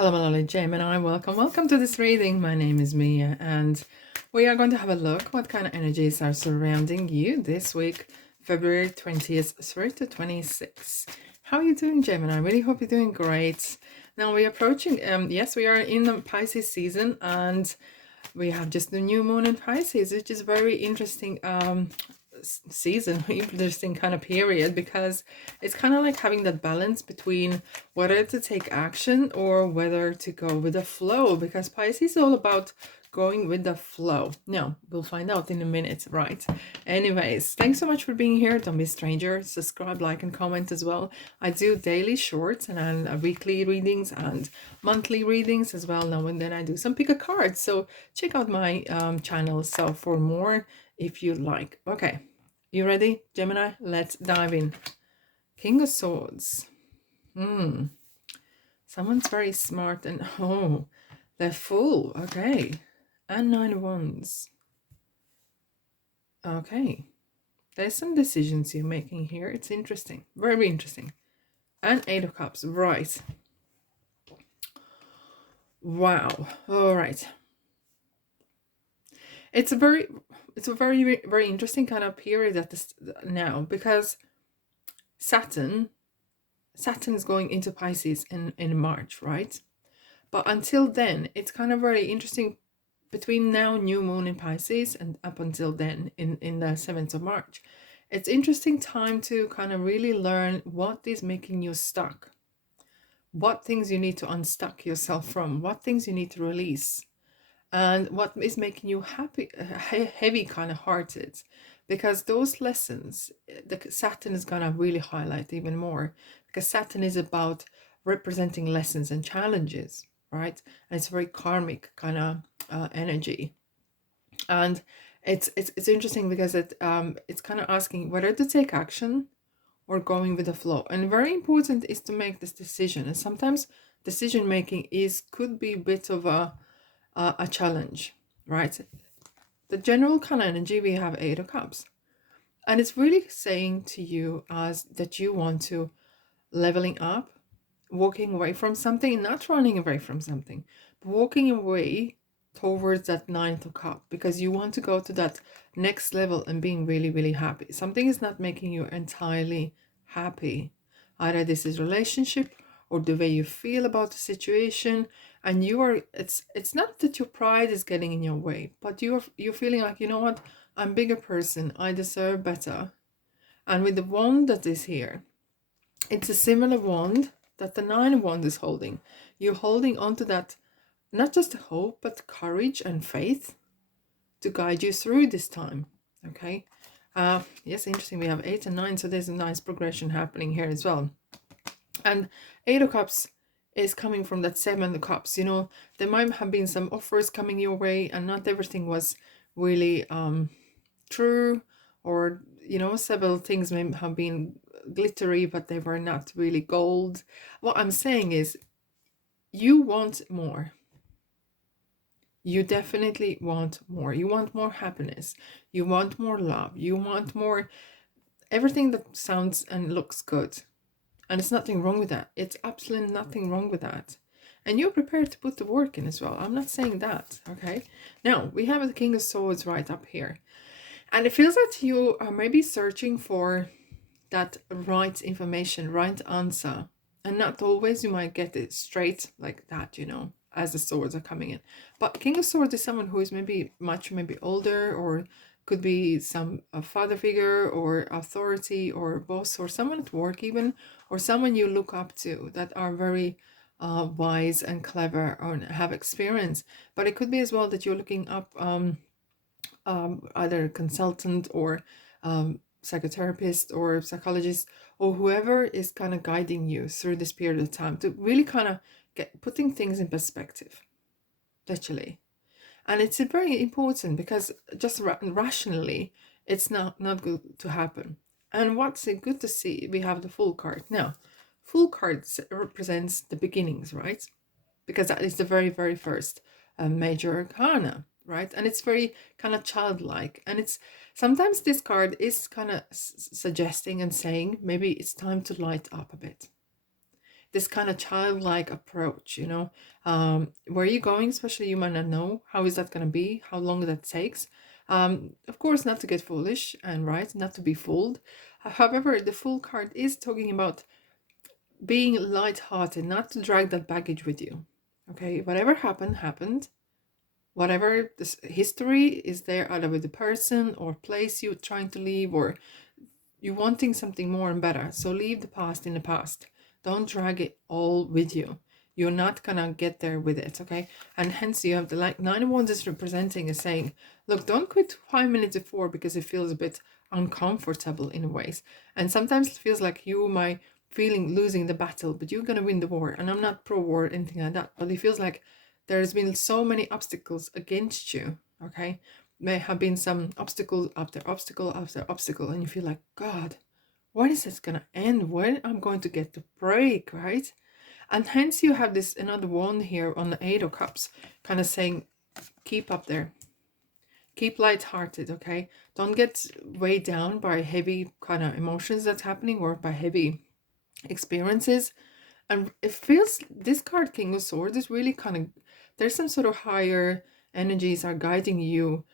Hello, my lovely Gemini. Welcome to this reading. My name is Mia, and we are going to have a look what kind of energies are surrounding you this week, February 20th through to 26th. How are you doing, Gemini? I really hope you're doing great. Now we're approaching, yes, we are in the Pisces season, and we have just the new moon in Pisces, which is very interesting season, interesting kind of period, because it's kind of like having that balance between whether to take action or whether to go with the flow, because Pisces is all about going with the flow. Now we'll find out in a minute, right? Anyways, thanks so much for being here. Don't be a stranger. Subscribe, like, and comment as well. I do daily shorts and weekly readings and monthly readings as well now and then. I do some pick a cards, so check out my channel so for more if you like. Okay, you ready, Gemini? Let's dive in. King of Swords. Someone's very smart and they're full. Okay. And Nine of Wands. Okay. There's some decisions you're making here. It's interesting. Very interesting. And Eight of Cups. Right. Wow. All right. It's a very very interesting kind of period at this now, because Saturn is going into Pisces in March, right? But until then, it's kind of very interesting between now, new moon in Pisces, and up until then in the 7th of March. It's interesting time to kind of really learn what is making you stuck, what things you need to unstuck yourself from, what things you need to release, and what is making you heavy kind of hearted, because those lessons the Saturn is gonna really highlight even more, because Saturn is about representing lessons and challenges, right? And it's a very karmic kind of energy, and it's interesting because it's kind of asking whether to take action or going with the flow. And very important is to make this decision, and sometimes decision making could be a bit of a challenge, right? The general kind of energy, we have Eight of Cups, and it's really saying to you as that you want to leveling up, walking away from something, not running away from something, but walking away towards that Ninth of Cup, because you want to go to that next level and being really, really happy. Something is not making you entirely happy. Either this is relationship or the way you feel about the situation, and you are it's not that your pride is getting in your way, but you're feeling like, you know what, I'm a bigger person, I deserve better. And with the wand that is here, it's a similar wand that the Nine of Wands is holding. You're holding on to that, not just hope, but courage and faith to guide you through this time. Okay. Yes, interesting. We have 8 and 9, so there's a nice progression happening here as well. And Eight of Cups is coming from that Seven of Cups. You know, there might have been some offers coming your way, and not everything was really true, or you know, several things may have been glittery, but they were not really gold. What I'm saying is, you want more. You definitely want more. You want more happiness. You want more love. You want more everything that sounds and looks good. And it's nothing wrong with that. It's absolutely nothing wrong with that. And you're prepared to put the work in as well. I'm not saying that, okay? Now, we have the King of Swords right up here. And it feels that you are maybe searching for that right information, right answer. And not always you might get it straight like that, you know, as the swords are coming in. But King of Swords is someone who is maybe older, or could be some a father figure or authority or boss, or someone at work even, or someone you look up to that are very wise and clever or have experience. But it could be as well that you're looking up either a consultant or psychotherapist or psychologist, or whoever is kind of guiding you through this period of time to really kind of get putting things in perspective, literally. And it's very important, because just rationally it's not good to happen. And what's good to see, we have the Fool card. Now, Fool card represents the beginnings, right? Because that is the very first major arcana, right? And it's very kind of childlike, and it's sometimes this card is kind of suggesting and saying maybe it's time to light up a bit. this kind of childlike approach, you know. Where are you going? Especially you might not know. How is that going to be? How long that takes? Of course, not to get foolish and right, not to be fooled. However, the Fool card is talking about being light-hearted, not to drag that baggage with you. Okay, whatever happened, happened. Whatever this history is there, either with the person or place you're trying to leave, or you wanting something more and better. So leave the past in the past. Don't drag it all with you. You're not gonna get there with it, okay? And hence you have the like 9 of Wands is representing is saying, look, don't quit 5 minutes before because it feels a bit uncomfortable in ways. And sometimes it feels like you might feeling losing the battle, but you're gonna win the war. And I'm not pro-war or anything like that, but it feels like there's been so many obstacles against you, okay? May have been some obstacle after obstacle after obstacle, and you feel like, God, when is this gonna end? When I'm going to get the break, right? And hence you have this another one here on the 8 of Cups, kind of saying, keep up there. Keep light-hearted, okay? Don't get weighed down by heavy kind of emotions that's happening or by heavy experiences. And it feels this card, King of Swords, is really kind of, there's some sort of higher energies are guiding you.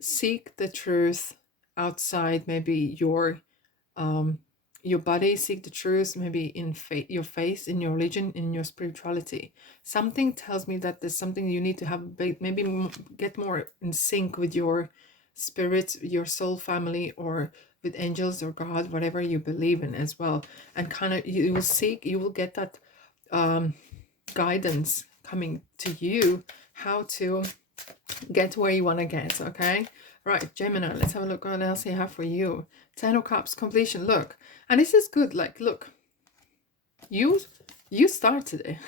Seek the truth outside maybe your body, seek the truth maybe in your faith, in your religion, in your spirituality. Something tells me that there's something you need to have, maybe get more in sync with your spirit, your soul family, or with angels or God, whatever you believe in as well. And kind of you will seek, you will get that guidance coming to you, how to get where you want to get, okay? Right, Gemini, let's have a look what else I have for you. 10 of Cups, completion, look. And this is good, like, look. You started it.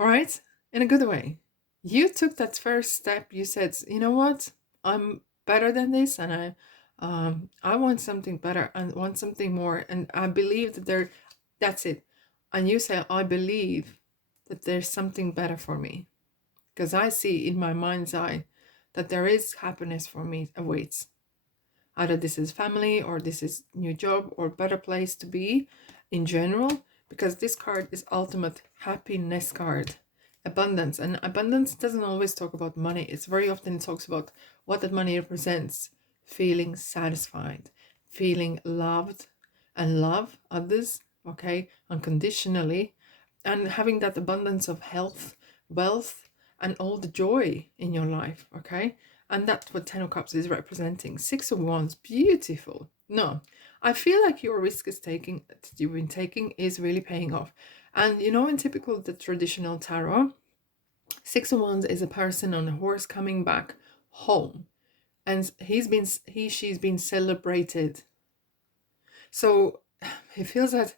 All right? In a good way. You took that first step. You said, you know what? I'm better than this, and I want something better and want something more. And I believe that that's it. And you say, I believe that there's something better for me. Because I see in my mind's eye that there is happiness for me awaits. Either this is family or this is new job or better place to be in general, because this card is ultimate happiness card. Abundance. And abundance doesn't always talk about money. It's very often it talks about what that money represents. Feeling satisfied, feeling loved and love others, okay, unconditionally, and having that abundance of health, wealth, and all the joy in your life, okay? And that's what 10 of Cups is representing. 6 of Wands, beautiful. No, I feel like your risk is taking that you've been taking is really paying off. And you know, in typical the traditional tarot, 6 of Wands is a person on a horse coming back home, and she's been celebrated. So it feels that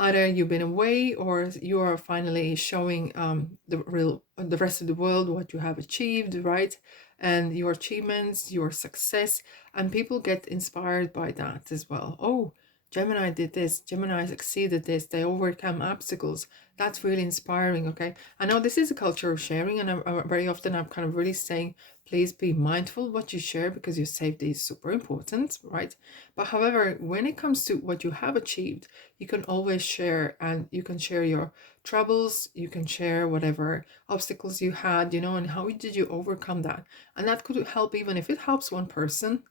either you've been away or you are finally showing the rest of the world what you have achieved, right? And your achievements, your success, and people get inspired by that as well. Oh, Gemini did this, Gemini succeeded this, they overcome obstacles. That's really inspiring, okay? I know this is a culture of sharing, and very often I'm kind of really saying, please be mindful what you share because your safety is super important, right? But however, when it comes to what you have achieved, you can always share, and you can share your troubles, you can share whatever obstacles you had, you know, and how did you overcome that. And that could help, even if it helps one person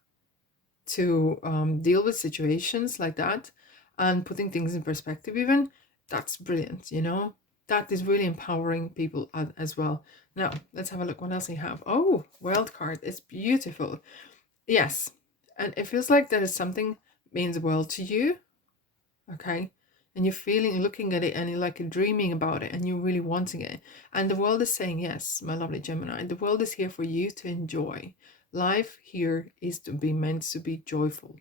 to deal with situations like that and putting things in perspective even, that's brilliant, you know. That is really empowering people as well. Now let's have a look what else we have. Oh, World card, it's beautiful. Yes, and it feels like there is something means the world to you, okay? And you're feeling, looking at it, and you're like dreaming about it, and you're really wanting it. And the world is saying, yes, my lovely Gemini, the world is here for you to enjoy. Life here is to be meant to be joyful.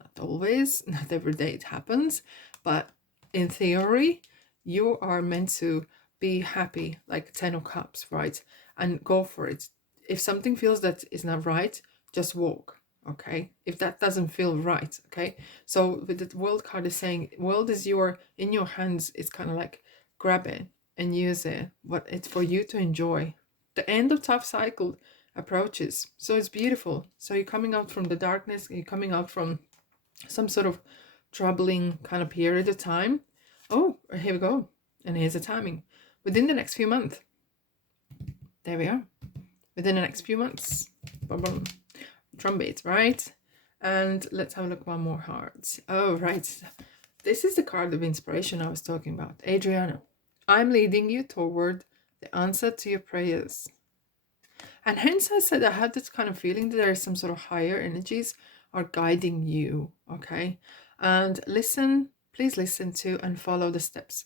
Not always, not every day it happens, but in theory, you are meant to be happy, like 10 of Cups, right? And go for it. If something feels that is not right, just walk. Okay, if that doesn't feel right, okay. So with the World card is saying, world is in your hands. It's kind of like grab it and use it. What it's for you to enjoy. The end of tough cycle approaches, so it's beautiful. So you're coming out from the darkness. You're coming out from some sort of troubling kind of period of time, Oh, here we go. And here's the timing. Within the next few months. There we are. Within the next few months. Bum, bum. Drum beats, right? And let's have a look. One more heart. Oh, right. This is the card of inspiration I was talking about. Adriana, I'm leading you toward the answer to your prayers. And hence I said I have this kind of feeling that there is some sort of higher energies are guiding you, okay? And listen, please listen to and follow the steps.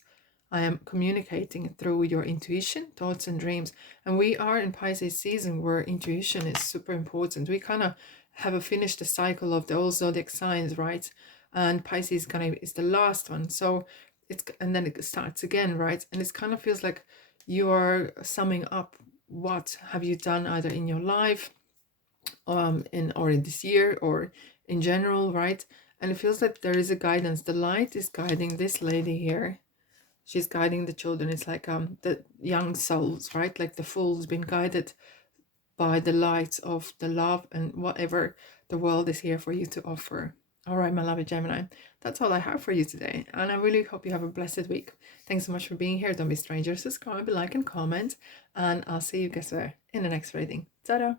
I am communicating through your intuition, thoughts, and dreams. And we are in Pisces season where intuition is super important. We kind of have finished the cycle of the old zodiac signs, right? And Pisces kind of is the last one. So it's, and then it starts again, right? And it kind of feels like you are summing up what have you done either in your life, in this year, or in general, right? And it feels like there is a guidance. The light is guiding this lady here. She's guiding the children. It's like the young souls, right? Like the fool's been guided by the light of the love and whatever the world is here for you to offer. All right, my lovely Gemini, that's all I have for you today. And I really hope you have a blessed week. Thanks so much for being here. Don't be strangers. Subscribe, like, and comment. And I'll see you guys there in the next reading. Ta-da!